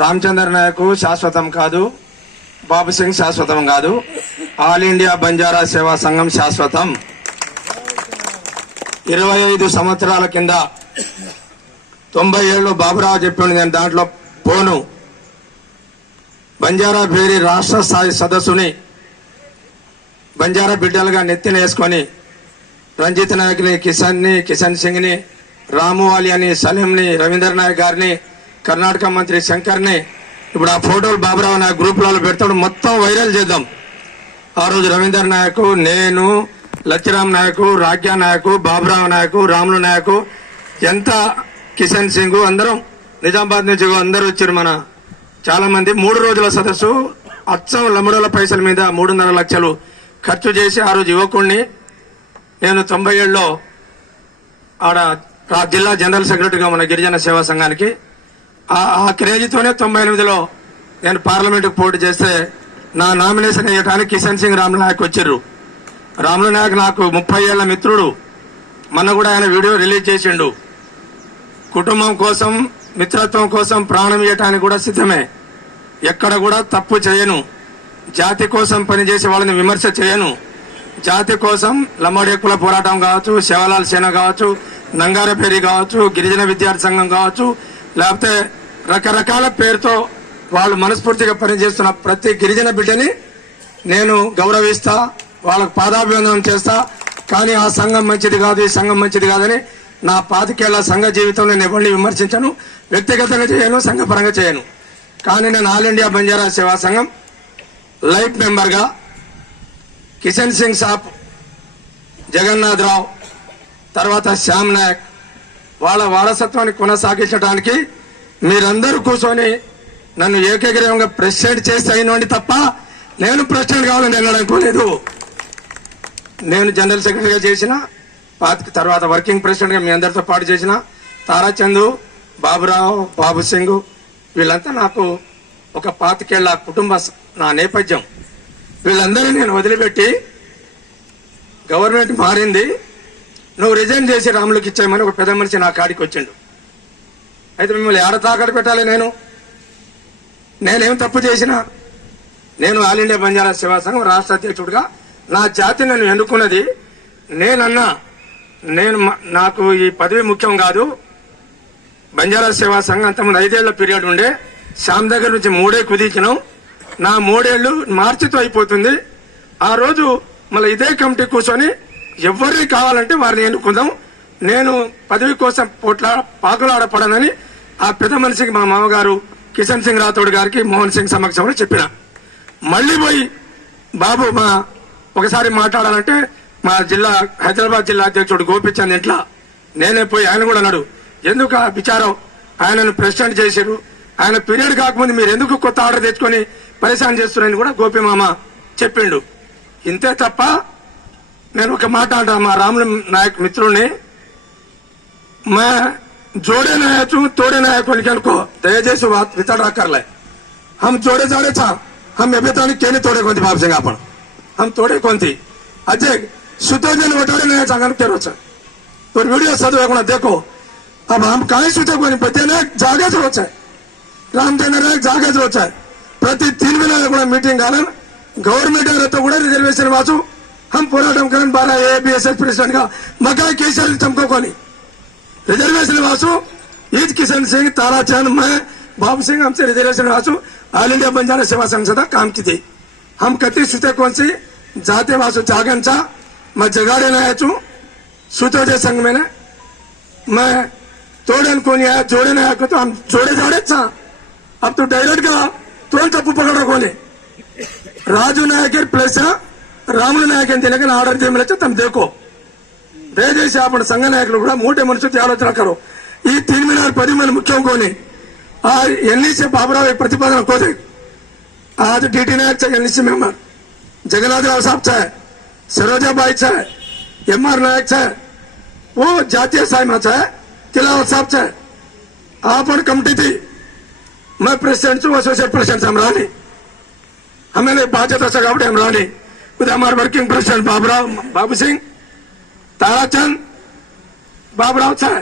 రామచంద్ర నాయక్ శాశ్వతం కాదు బాబు సింగ్ శాశ్వతం కాదు. ఆల్ ఇండియా బంజారా సేవా సంఘం శాశ్వతం. ఇరవై ఐదు సంవత్సరాల కింద తొంభై ఏళ్ళు బాబురావు చెప్పిండు నేను దాంట్లో పోను. బంజారా భేరి రాష్ట్ర స్థాయి సదస్సుని బంజారా బిడ్డలుగా నెత్తిన వేసుకొని రంజిత్ నాయక్ని కిషన్ని కిషన్ సింగ్ని రాము అని సలీంని రవీందర్ నాయక్ గారిని కర్ణాటక మంత్రి శంకర్ని ఇప్పుడు ఆ ఫోటోలు బాబురావు నాయక్ గ్రూపులలో పెడతాడు. మొత్తం వైరల్ చేద్దాం. ఆ రోజు రవీందర్ నాయకు నేను లచ్చిరామ్ నాయకు రాజ్యా నాయకు బాబురావు నాయకు రాములు నాయకు ఎంత కిషన్ సింగ్ అందరం నిజామాబాద్ నుంచి అందరూ వచ్చారు మన చాలా మంది మూడు రోజుల సదస్సు అచ్చం లమ్మడోల పైసల మీద మూడున్నర లక్షలు ఖర్చు చేసి ఆ రోజు యువకుణ్ణి నేను తొంభై ఏళ్ళలో ఆడ జిల్లా జనరల్ సెక్రటరీగా మన గిరిజన సేవా సంఘానికి ఆ క్రేజీతోనే క్రేజ్తోనే తొంభై ఎనిమిదిలో నేను పార్లమెంటుకు పోటీ చేస్తే నా నామినేషన్ వేయడానికి కిషన్ సింగ్ రాముల నాయక్ వచ్చారు. రాముల నాయక్ నాకు ముప్పై ఏళ్ళ మిత్రుడు. మొన్న కూడా ఆయన వీడియో రిలీజ్ చేసిండు. కుటుంబం కోసం మిత్రత్వం కోసం ప్రాణం ఇవ్వటానికి కూడా సిద్ధమే. ఎక్కడ కూడా తప్పు చేయను. జాతి కోసం పనిచేసే వాళ్ళని విమర్శ చేయను. జాతి కోసం లమ్మడి కుల పోరాటం కావచ్చు శివలాల్ సేన కావచ్చు నంగారపేరి కావచ్చు గిరిజన విద్యార్థి సంఘం కావచ్చు లేకపోతే రకరకాల పేరుతో వాళ్ళు మనస్ఫూర్తిగా పనిచేస్తున్న ప్రతి గిరిజన బిడ్డని నేను గౌరవిస్తా వాళ్ళకు పాదాభివందనం చేస్తా. కానీ ఆ సంఘం మంచిది కాదు ఈ సంఘం మంచిది కాదని నా పాతికేళ్ళ సంఘ జీవితంలో నేను ఎవరిని విమర్శించను వ్యక్తిగతంగా చేయను సంఘపరంగా చేయను. కానీ నేను ఆల్ ఇండియా బంజారా సేవా సంఘం లైఫ్ మెంబర్గా కిషన్ సింగ్ సాప్ జగన్నాథ్ రావు తర్వాత శ్యామ్ నాయక్ వాళ్ళ వారసత్వాన్ని కొనసాగించడానికి మీరందరూ కూర్చొని నన్ను ఏకగ్రీవంగా ప్రెసిడెంట్ చేస్తే అయినండి తప్ప నేను ప్రెసిడెంట్ కావాలని నేను అనుకోలేదు నేను జనరల్ సెక్రటరీగా చేసిన పాతిక తర్వాత వర్కింగ్ ప్రెసిడెంట్గా మీ అందరితో పాటు చేసిన తారాచందు బాబురావు బాబు సింగ్ వీళ్ళంతా నాకు ఒక పాతికేళ్ళ కుటుంబ నా నేపథ్యం. వీళ్ళందరూ నేను వదిలిపెట్టి గవర్నమెంట్ మారింది. నువ్వు రిజైన్ చేసి రాములకి ఇచ్చామని ఒక పెద్ద మనిషి నా కాడికి వచ్చిండు. అయితే మిమ్మల్ని ఏడ తాకట్టు పెట్టాలి నేను. నేనేం తప్పు చేసినా నేను ఆల్ ఇండియా బంజారా సేవా సంఘం రాష్ట్ర అధ్యక్షుడిగా నా జాతి నన్ను ఎన్నుకున్నది. నేనన్నా నేను నాకు ఈ పదవి ముఖ్యం కాదు. బంజారా సేవా సంఘం అంతకుముందు ఐదేళ్ళ పీరియడ్ ఉండే. శ్యామ్ దగ్గర నుంచి మూడే కుదించినాం నా మూడేళ్ళు మార్చితో అయిపోతుంది. ఆ రోజు మళ్ళీ ఇదే కమిటీ కూర్చొని ఎవరిని కావాలంటే వారిని ఎన్నుకుందాం. నేను పదవి కోసం పోట్లా పాకులాడపడనని ఆ పెద్ద మనిషికి మా మామగారు కిషన్ సింగ్ రాథోడ్ గారికి మోహన్ సింగ్ సమక్షంలో చెప్పిన. మళ్ళీ పోయి బాబు మా ఒకసారి మాట్లాడాలంటే మా జిల్లా హైదరాబాద్ జిల్లా అధ్యక్షుడు గోపిచంద్ ఇంట్లో. నేనే పోయి ఆయన కూడా అన్నాడు ఎందుకు ఆ విచారం? ఆయనను ప్రెసిడెంట్ చేశారు. ఆయన పీరియడ్ కాకముందు మీరు ఎందుకు కొత్త ఆర్డర్ తెచ్చుకొని పరిశాన్ చేస్తున్నారని కూడా గోపి మామ చెప్పిండు. ఇంతే తప్ప నేను ఒక మాట అంటా మా రాముల నాయక్ మిత్రుడిని మా जोडे नाही तू तोडे नाही खोलखेल को त्याच्या सोबत विचार राग करलाय हम जोडे जोडे छा हम एबेत आणि केली तोडे कोणती बापसिंग आपण हम तोडे कोणती अजय सुतोजन वटोरे नाही सांगा केरोच पण व्हिडिओ सदो एकोणा देखो। अब हम काय सुतो कोणी पण त्याने जागाच रोच। आहे राम देणार जागाच रोच। आहे प्रति तीन महिन्याला एकोणा मिटिंग घालून गव्हर्नमेंट तो कुठे रिझर्वेशन वाचू। हम पोराटम करून बारा A B S S president का। मग काय केस चमको रिजर्वेशन वासो ईद किशन सिंह ताराचंद मैं, बाबू सिंह, हमसे रिजर्वेशन वासो ऑल इंडिया बंजारा सेवा संघ काम की थी। हम कति सुते कौन सी? जाते वासू जागन सा। मैं जगाड़े ना आचू सुते जय संघ में मैं तोड़े को नहीं आया, जोड़े न आया तो हम जोड़े जाड़े सा अब तो डायरेक्ट का तुरंत तप्पू पकड़ रखो ने राजू नायक प्लस रामू नायक लेकिन आर्डर दे मिले तो तुम देखो। దయచేసి అప్పుడు సంఘ నాయకులు కూడా మూటే మనుషులు ఆలోచన కరు ఈ तीन मीनार पदी मन मुख्य कोणी और एनई से बाबुराव एक प्रतिपादन खोदे आज डीटी नायक चा एनई मेंबर जगन्नाथराव साहब चा सरोजाबाई चा एम आर नायक चा वो जातीय सायमा चा तिलावत साहब चा आपण कमिटी थी मैं प्रेसिडेंट छु असोसिएट प्रेसिडेंट हम रानी हमें बाध्यता असं కాబట్టి हम रानी उद्या हमारे वर्किंग प्रेसिडेंट बाबूराव बाबू सिंग తారాచంద్ బాబురావు సార్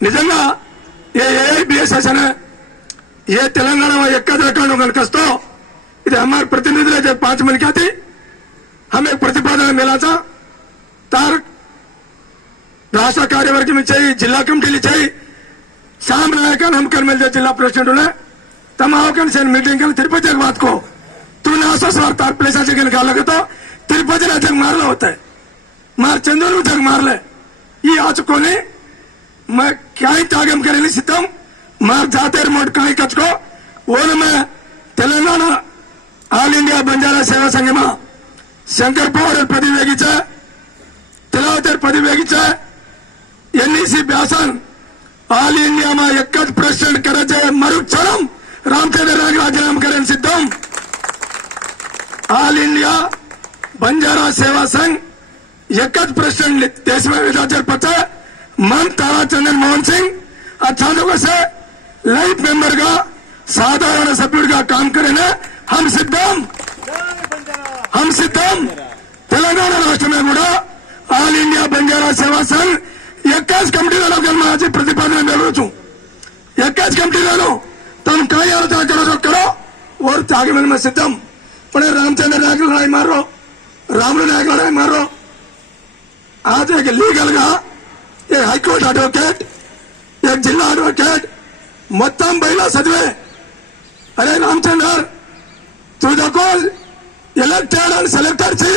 నిజంగా ఏ ఏఐబిఎస్ఎస్ అనే ये तेलंगाना में एक अकाउंट कस्तो इधर हमारे प्रतिनिधि ने जब पांच मन क्या थी हमें एक प्रतिपादन मिला था तार రాష్ట్ర కార్యవర్గం ఇచ్చాయి జిల్లా కమిటీలు ఇచ్చాయి शाम रहेगा हम कल मिलते जिला प्रेसिडेंट ने तम आओगे सेन मीटिंग कल तिरुपति की बात को तूने आसो सवार तार प्लेसा जगह निकाल लगे तो तिरुपति ना जग मारला होता है मार चंद्र जग मार ले ये आज को नहीं मैं क्या ही त्यागम करेली सिद्धम मार जाते रिमोट का ही कच को वो मैं तेलंगाना ఆల్ ఇండియా బంజారా సేవా సంఘమా శంకర్ పౌడర్ పది వేగించ తిలావతర్ పది వేగించ ఎన్ఈసి బ్యాసన్ ఆల్ इंडिया में एक ज प्रेसिडेंट करायचे मरुक्षरम रामचंद्र नाग राजीनामा करेन सिद्धम ऑल इंडिया बंजारा सेवा संघ एकच प्रेसिडेंट देश में विधाचर पचा मन ताराचंद्रन मोहन सिंह अचानक से लाइफ मेंबर का साधारण सभ्युड़ का काम करेंगे हम सिद्धम हम సిద్ధం తెలంగాణ రాష్ట్రమే కూడా ఆల్ ఇండియా బంజారా సేవా సంఘ్ ఎక్కాజ్ కమిటీలలో మాజీ ప్రతిపాదన నిలవచ్చు ఎక్కాజ్ కమిటీలలో తను काय आलोचना करो जो करो और त्याग में मैं सिद्धम पण रामचंद्र नायक लड़ाई आज एक लीगल గా एक హైకోర్టు అడ్వకేట్ एक జిల్లా అడ్వకేట్ మొత్తం బయలా చదివే అరే రామచందర్ तू देखो इलेक्टेड आणि सिलेक्टेड ची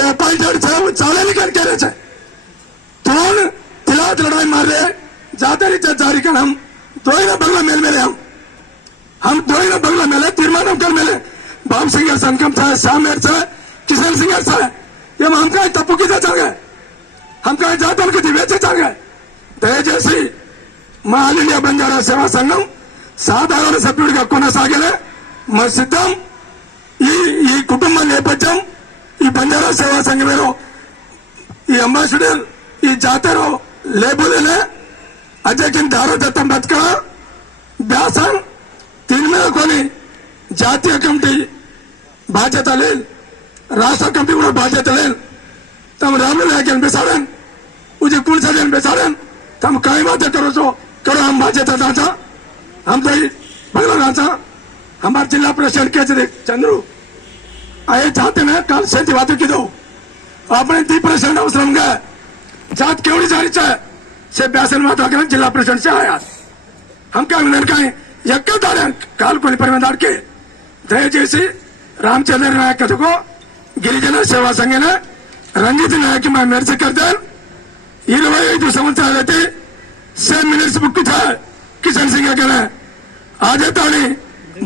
अपॉइंटेड छे वो चाले निकल के रहे छे तोन तिलावत लड़ाई मार रहे जाते रीचे जारी कर हम दो ही ना बंगला मेल मेले हम हम दो ही ना बंगला मेले तीर्मान कर मेले बाम सिंह संकम था श्यामेर से किशन सिंह से ये हम कहीं तप्पू की चाहे हम कहीं जाते की दिव्य चाहे దయచేసి మా ఆల్ ఇండియా బంజారా సేవా సంఘం సాధారణ సభ్యుడిగా కొనసాగలే మా సిద్ధం ఈ ఈ కుటుంబ నేపథ్యం ఈ బంజారా సేవా సంఘమేలో ఈ అంబాసిడర్ ఈ జాతర లేబుల్ అధ్యక్షుని దారోదత్తం బతుక వ్యాసం దీని మీద కొని జాతీయ కమిటీ బాధ్యత లేదు రాష్ట్ర కమిటీ కూడా బాధ్యత లేదు తమ రాములు నాయకుని ઉજે કુલ સજન બેસાડે तम કઈ बात तो करो છો करो हम बाजे થતા दाचा हम तो भाई भगवान दाचा हमार जिला प्रशासन के अतिरिक्त, चंद्रू आए जाते में काल से बातें की दो अपने दी प्रशासन आश्रम गए जात क्यों नहीं जारी चाहे से ब्यासन माता के जिला प्रशासन से आया। हम क्या अंदर का है। यक्का दारे काल को परिमेदार के। दया जैसी रामचंद्र नायक को गिरिजन, सेवा संघ ने रंजित नायक मैं मेरे से कर दें। ఇరవై ఐదు సంవత్సరాలైతే సేమ్ మినిట్స్ బుక్ था किशन सिंह के ने आजतानी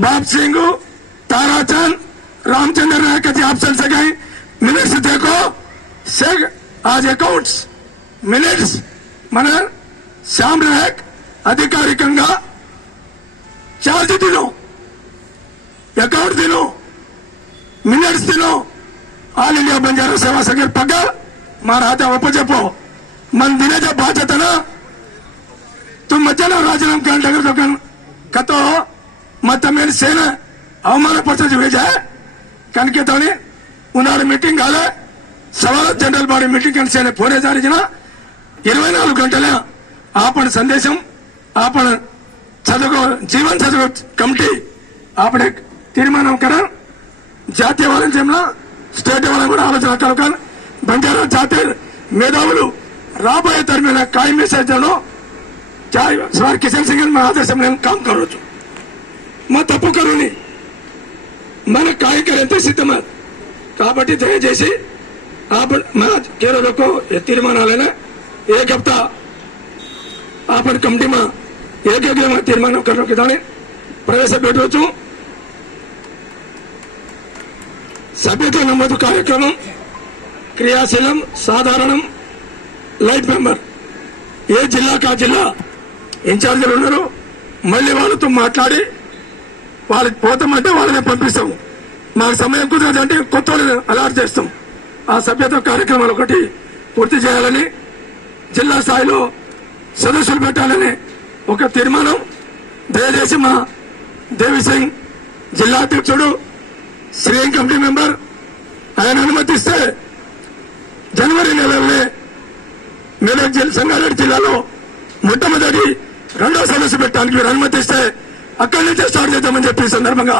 बाप सिंह ताराचंद रामचंद्र नायक जी ऑप्शन से गए मिनट्स देखो से आज अकाउंट्स मिनट्स మన శ్యామ్ నాయక్ అధికారికంగా ఛార్జ్ తిను అకౌంట్ తిను మినిట్స్ తిను ఆల్ ఇండియా బంజారా సేవా సంఘ పక్క మా రాత ఒప్పచెప్పు మన దినేజ బాధ్యతను ಜನ ರಾಜೀನಾಮೆ ಕಾರಣ ತೆಗೆದುಕೊಂಡು ಕಥೋ గతం ಮೇಲೆ ಸೇನೆ సేన అవమానపరచు ವೇಜ ಕನಕೆ ఉన్నాడు మీటింగ్ కాలే సవాల్ జనరల్ బాడీ మీటింగ్ కానీ సేన పోనే జరిగిన ఇరవై నాలుగు గంటల ఆపణ సందేశం ఆపణ చదువు జీవన చదువు కమిటీ ఆపణ తీర్మానం కదా జాతీయ వారం స్టేట్ వాళ్ళని కూడా ఆలోచన కలకాలి బంజారా జాతీయ మేధావులు રાબોય દરમિયાન કાયમી સજ્જનો સર કિશનસિંહના ఆదేశం నేను કામ કરું છું మా తప్పు కరుని మన కార్యకర్త సిద్ధమా? కాబట్టి దయచేసి మన కేరళకు తీర్మానాలైనా ఏకప్తా આપણ કમિટીમાં એકાગ્રમાં તીર્માનો કરનો કીધાને પ્રવેશ બેઠો છું సభ్యత నమోదు కార్యక్రమం క్రియాశీలం సాధారణం లైఫ్ మెంబర్. ఏ జిల్లాకా జిల్లా ఇన్ఛార్జీలు ఉన్నారు. మళ్ళీ వాళ్ళతో మాట్లాడి వాళ్ళకి పోతామంటే వాళ్ళనే పంపిస్తాము మాకు సమయం కుదరదంటే కొత్త వాళ్ళని అలాట్ చేస్తాం. ఆ సభ్యత కార్యక్రమాలు ఒకటి పూర్తి చేయాలని జిల్లా స్థాయిలో సదస్సులు పెట్టాలని ఒక తీర్మానం. దయచేసి మా దేవి సింగ్ జిల్లా అధ్యక్షుడు శ్రీం కమిటీ మెంబర్ ఆయన అనుమతిస్తే జనవరి నెలలోనే సంగారెడ్డి జిల్లాలో మొట్టమొదటి రెండో సదస్సు పెట్టడానికి మీరు అనుమతిస్తే అక్కడి నుంచే స్టార్ట్ చేద్దామని చెప్పి సందర్భంగా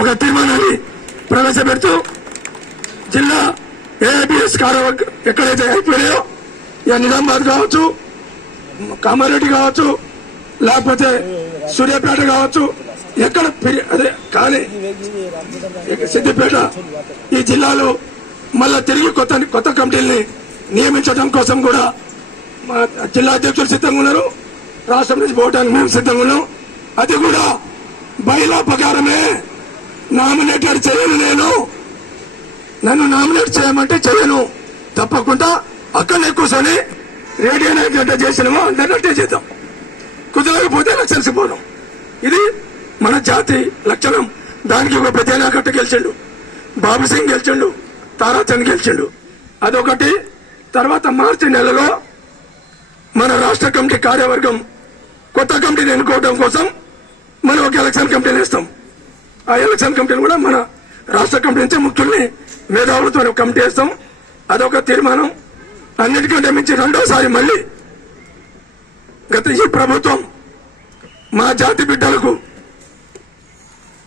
ఒక తీర్మానాన్ని ప్రవేశపెడుతూ జిల్లా ఏఐపిఎస్ కార్య ఎక్కడైతే అయిపోయాయో ఇక నిజామాబాద్ కావచ్చు కామారెడ్డి కావచ్చు లేకపోతే సూర్యాపేట కావచ్చు ఎక్కడ అదే కానీ సిద్దిపేట ఈ జిల్లాలో మళ్ళా తిరిగి కొత్త కొత్త కమిటీల్ని నియమించడం కోసం కూడా మా జిల్లా అధ్యక్షులు సిద్ధంగా ఉన్నారు. రాష్ట్రం నుంచి పోవడానికి మేము సిద్ధంగా ఉన్నాం. అది కూడా బయలా ప్రకారమే నామినేటెడ్ చేయను నేను. నన్ను నామినేట్ చేయమంటే చేయను. తప్పకుండా అక్కడనే కూర్చొని రేడియో నాయక్ గంట చేసినామో అందరినట్టే చేద్దాం. కుదరకపోతే ఎలక్షన్స్ పోదాం. ఇది మన జాతి లక్షణం. దానికి ఒక పెద్ద కట్ట గెలిచిండు. బాబు సింగ్ గెలిచిండు. తారాచంద్ గెలిచిండు. అదొకటి. తర్వాత మార్చి నెలలో మన రాష్ట్ర కమిటీ కార్యవర్గం కొత్త కమిటీని ఎన్నుకోవడం కోసం మనం ఒక ఎలక్షన్ కమిటీని వేస్తాం. ఆ ఎలక్షన్ కమిటీని కూడా మన రాష్ట్ర కమిటీ నుంచి ముఖ్యుల్ని మేధావులతో కమిటీ వేస్తాం. అదొక తీర్మానం. అన్నిటికంటే మించి రెండోసారి మళ్ళీ గత ఈ ప్రభుత్వం మా జాతి బిడ్డలకు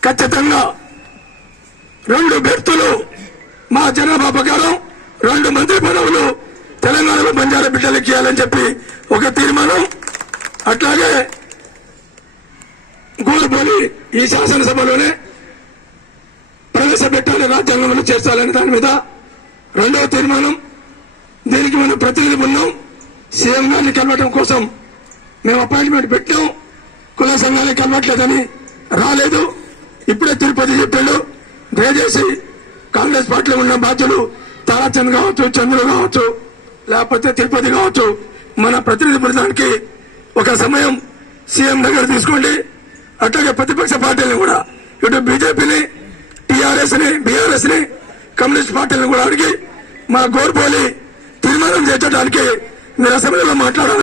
ఖచ్చితంగా రెండు బెర్తులు మా జనాభా ప్రకారం రెండు మంత్రి పదవులు తెలంగాణలో బంజారా బిడ్డలు చేయాలని చెప్పి ఒక తీర్మానం. అట్లాగే గోరుపోలి ఈ శాసనసభలోనే ప్రవేశపెట్టాలి రాజ్యాంగంలో చేర్చాలని దాని మీద రెండవ తీర్మానం. దీనికి మనం ప్రతినిధి ఉన్నాం. సీఎం గారిని కలవటం కోసం మేము అపాయింట్మెంట్ పెట్టాం. కుల సంఘాన్ని కలవట్లేదని రాలేదు. ఇప్పుడే తిరుపతి చెప్పాడు. దయచేసి కాంగ్రెస్ పార్టీలో ఉన్న బాధ్యులు తారాచంద్ కావచ్చు చంద్రులు కావచ్చు లేకపోతే తిరుపతి కావచ్చు. మన ప్రతినిధి బృందానికి ఒక సమయం సీఎం దగ్గర తీసుకోండి. అట్లాగే ప్రతిపక్ష పార్టీలను కూడా. ఇటు బీజేపీని టీఆర్ఎస్ని బీఆర్ఎస్ని కమ్యూనిస్ట్ పార్టీలను కూడా అడిగి మా గోర్పోలి తీర్మానం చేర్చడానికి మీరు అసెంబ్లీలో మాట్లాడాలి.